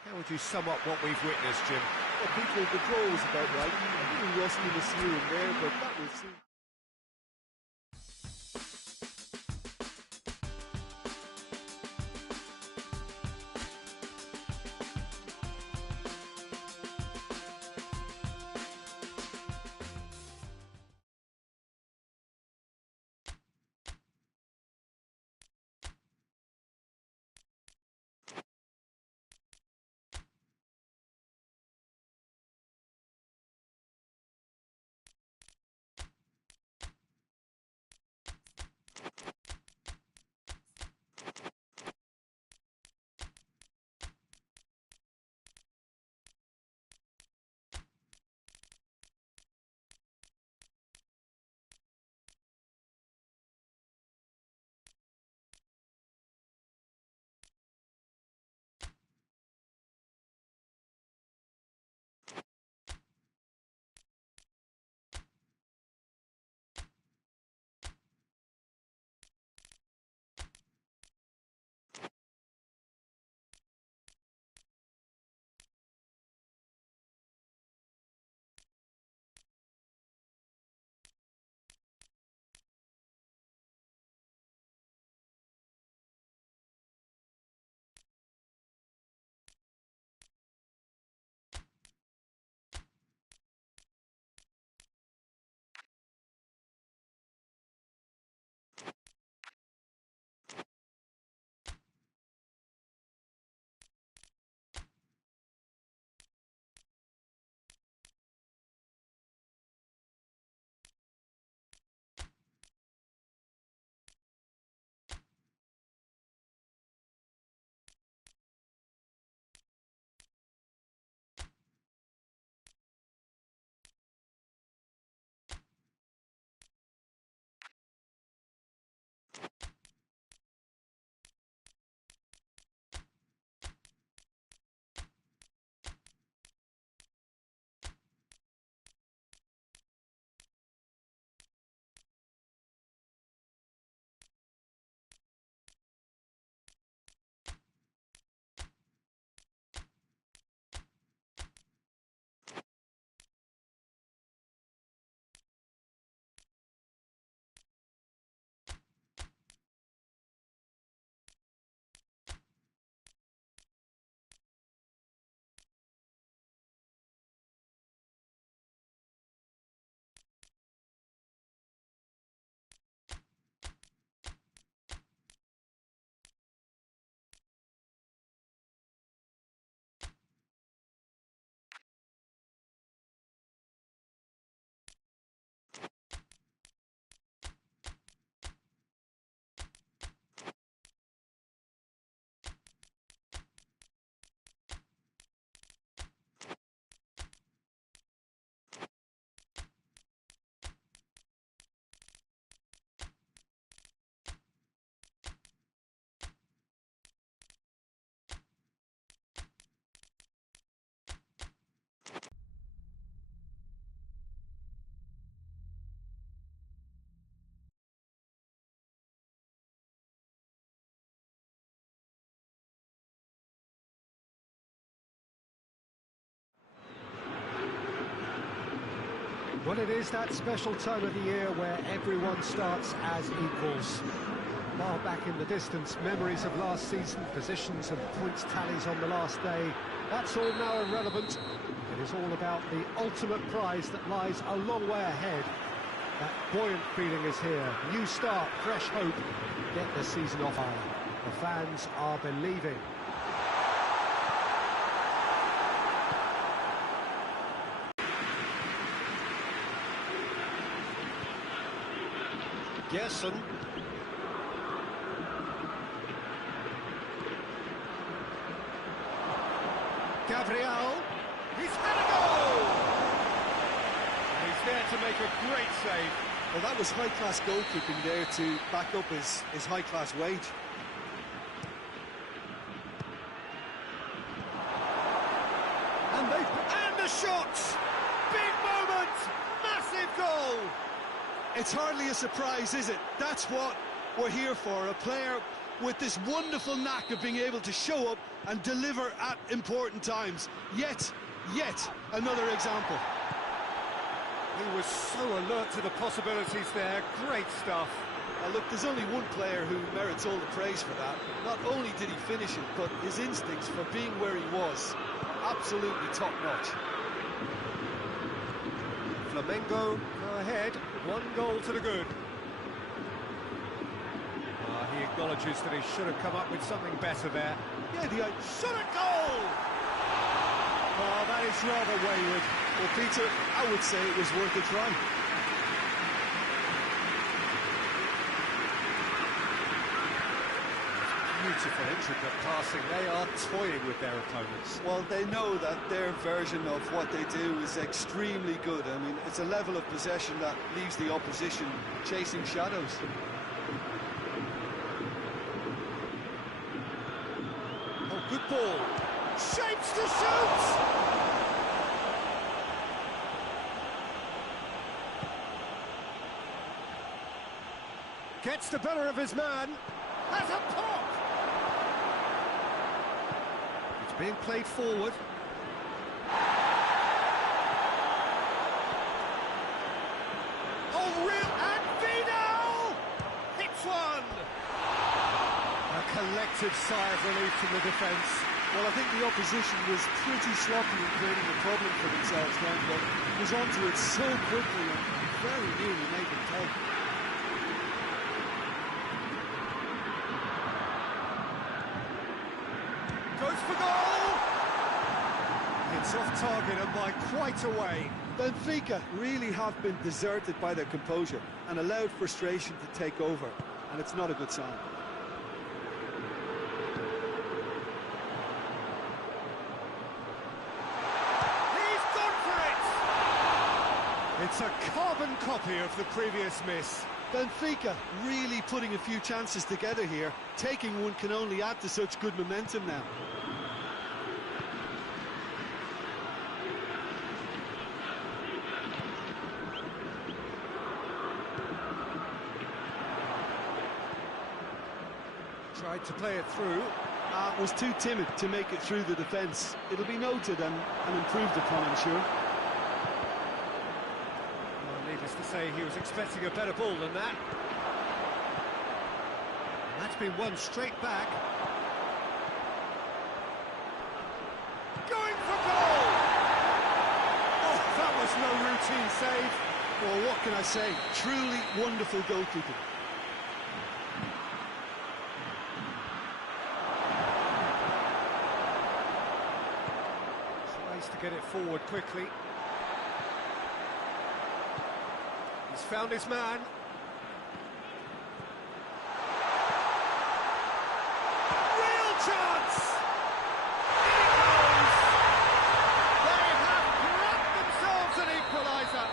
How would you sum up what we've witnessed, Jim? Well, people, the draw was about right. A little rustiness here and there, but that will suit. Well, it is that special time of the year where everyone starts as equals. Far back in the distance, memories of last season, positions and points tallies on the last day, that's all now irrelevant. It is all about the ultimate prize that lies a long way ahead. That buoyant feeling is here. New start, fresh hope. Get the season off high. The fans are believing. Gerson. Gabriel. He's had a goal! And he's there to make a great save. Well, that was high-class goalkeeping there to back up his high-class wage. And the shots! Big moment! It's hardly a surprise, is it? That's what we're here for, a player with this wonderful knack of being able to show up and deliver at important times. Yet another example. He was so alert to the possibilities there. Great stuff. Look, there's only one player who merits all the praise for that. Not only did he finish it, but his instincts for being where he was, absolutely top-notch. Flamengo go ahead, 1 goal to the good. He acknowledges that he should have come up with something better there. Yeah, Shot a goal! Oh, that is rather wayward. Well, Peter, I would say it was worth a try. Beautiful, intricate passing. They are toying with their opponents. Well, they know that their version of what they do is extremely good. I mean, it's a level of possession that leaves the opposition chasing shadows. Oh, good ball. Shapes to shoot! Gets the better of his man. Has a pop! It's being played forward. Oh, real... And Vidal! Hits one! A collective sigh of relief from the defence. Well, I think the opposition was pretty sloppy in creating a problem for themselves then, but was onto it so quickly and very nearly made them pay. Goes for goal! It's off target and by quite a way. Benfica really have been deserted by their composure and allowed frustration to take over, and it's not a good sign. He's gone for it! It's a carbon copy of the previous miss. Benfica really putting a few chances together here. Taking one can only add to such good momentum now. Tried to play it through. Was too timid to make it through the defence. It'll be noted and improved upon, I'm sure. Well, needless to say, he was expecting a better ball than that. And that's been won straight back. Going for goal! Oh, that was no routine save. Well, what can I say? Truly wonderful goalkeeping. Tries to get it forward quickly. He's found his man. Real chance! In it goes! They have grabbed themselves an equaliser.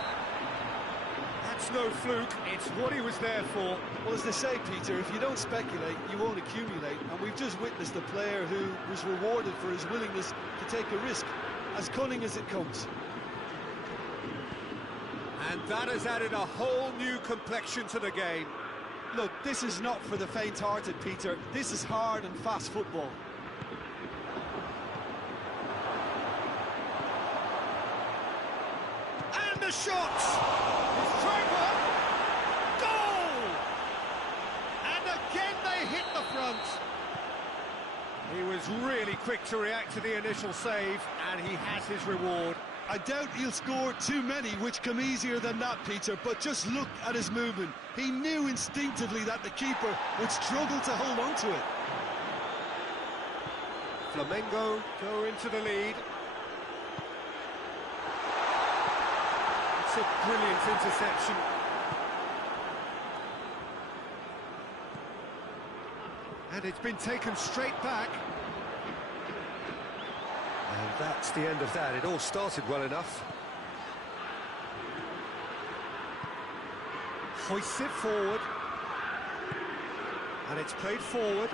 That's no fluke, it's what he was there for. Well, as they say, Peter, if you don't speculate, you won't accumulate. And we've just witnessed a player who was rewarded for his willingness to take a risk, as cunning as it comes. And that has added a whole new complexion to the game. Look, this is not for the faint-hearted, Peter. This is hard and fast football. And the shot! He's tried one! Goal! And again they hit the front. He was really quick to react to the initial save, and he has his reward. I doubt he'll score too many, which come easier than that, Peter, but just look at his movement. He knew instinctively that the keeper would struggle to hold on to it. Flamengo go into the lead. It's a brilliant interception. And it's been taken straight back. And that's the end of that. It all started well enough. Hoists it forward. And it's played forward.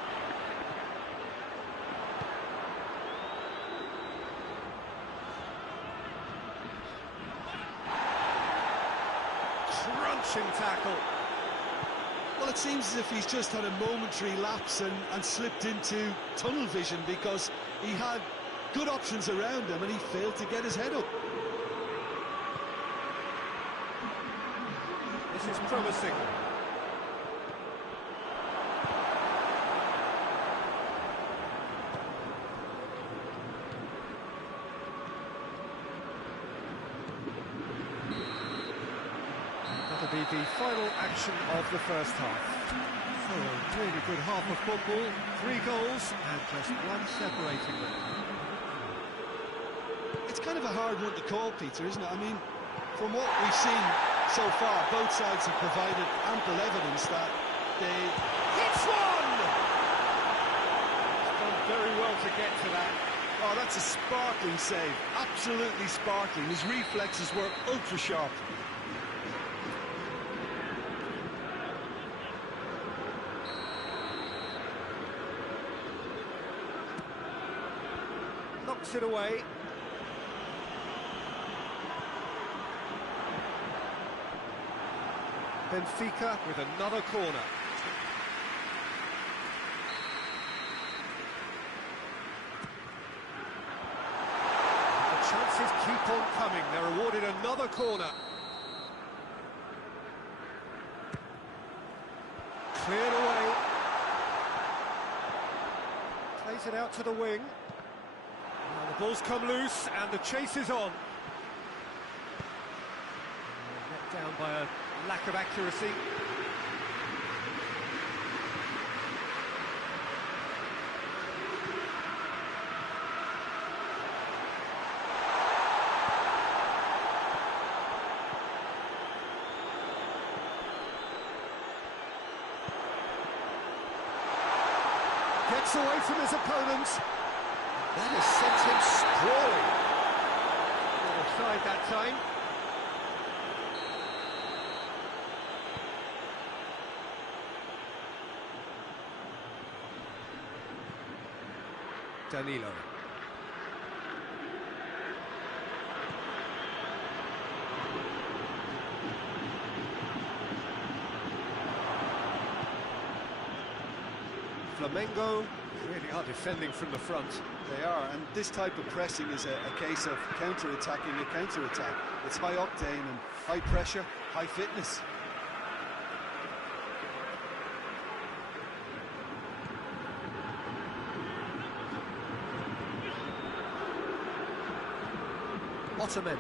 Crunching tackle. seems as if he's just had a momentary lapse and slipped into tunnel vision, because he had good options around him and he failed to get his head up. This is promising. That'll be the final action of the first half. So a really good half of football, 3 goals and just one separating them. It's kind of a hard one to call, Peter, isn't it? I mean, from what we've seen so far, both sides have provided ample evidence that they... Hits one! He's done very well to get to that. Oh, that's a sparkling save. Absolutely sparkling. His reflexes were ultra sharp. Knocks it away. Benfica with another corner. The chances keep on coming. They're awarded another corner. Cleared away. Plays it out to the wing. Now the ball's come loose and the chase is on. Let down by a lack of accuracy. Gets away from his opponent. That has sent him sprawling. Offside that time. Danilo. Flamengo really are defending from the front. They are, and this type of pressing is a case of counter-attacking a counter-attack. It's high octane and high pressure, high fitness. Ottoman.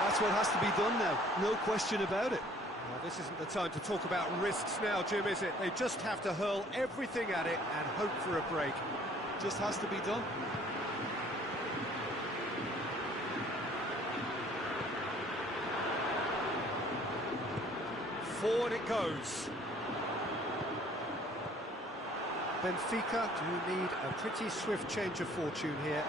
That's what has to be done now, no question about it. Well, this isn't the time to talk about risks now, Jim, is it? They just have to hurl everything at it and hope for a break. Just has to be done. Forward it goes. Benfica do need a pretty swift change of fortune here.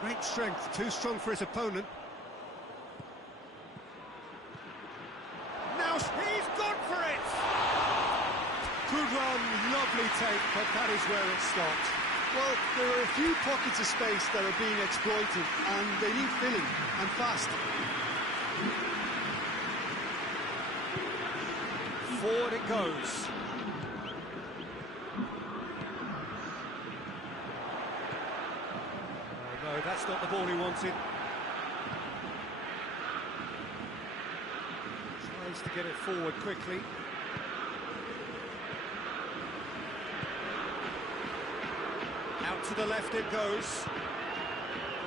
Great strength, too strong for his opponent. Now he's gone for it! Good run, lovely take, but that is where it stopped. Well, there are a few pockets of space that are being exploited, and they need filling, and fast. Forward it goes. Oh no, that's not the ball he wanted. Tries to get it forward quickly. Out to the left it goes.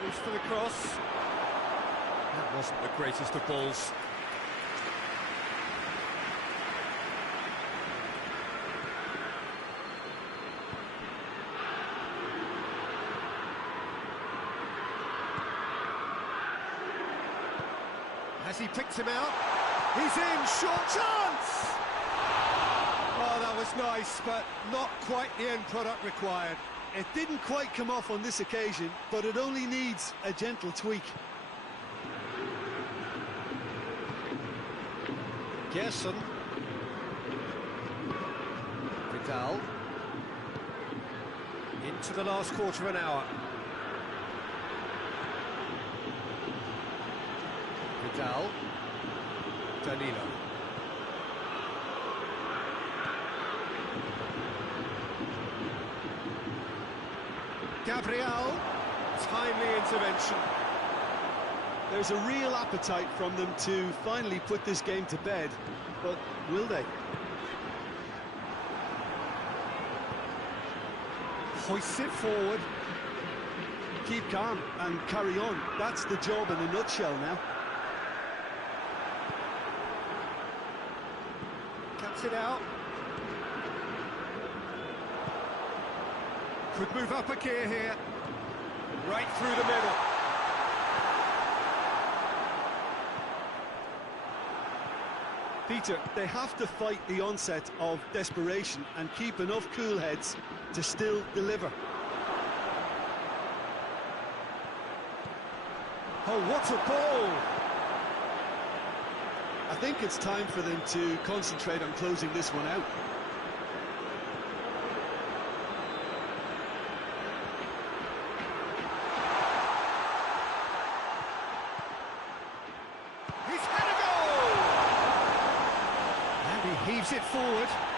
Goes for the cross. That wasn't the greatest of balls. Has he picked him out? He's in, short chance! Oh, that was nice, but not quite the end product required. It didn't quite come off on this occasion, but it only needs a gentle tweak. Gerson. Vidal. Into the last quarter of an hour. Vidal. Danilo. Gabriel. Timely intervention. There's a real appetite from them to finally put this game to bed, but will they? Hoists it forward. Keep calm and carry on. That's the job in a nutshell now. Cuts it out. Could move up a gear here. Right through the middle. Peter, they have to fight the onset of desperation and keep enough cool heads to still deliver. Oh, what a ball! I think it's time for them to concentrate on closing this one out. He's had a goal! And he heaves it forward.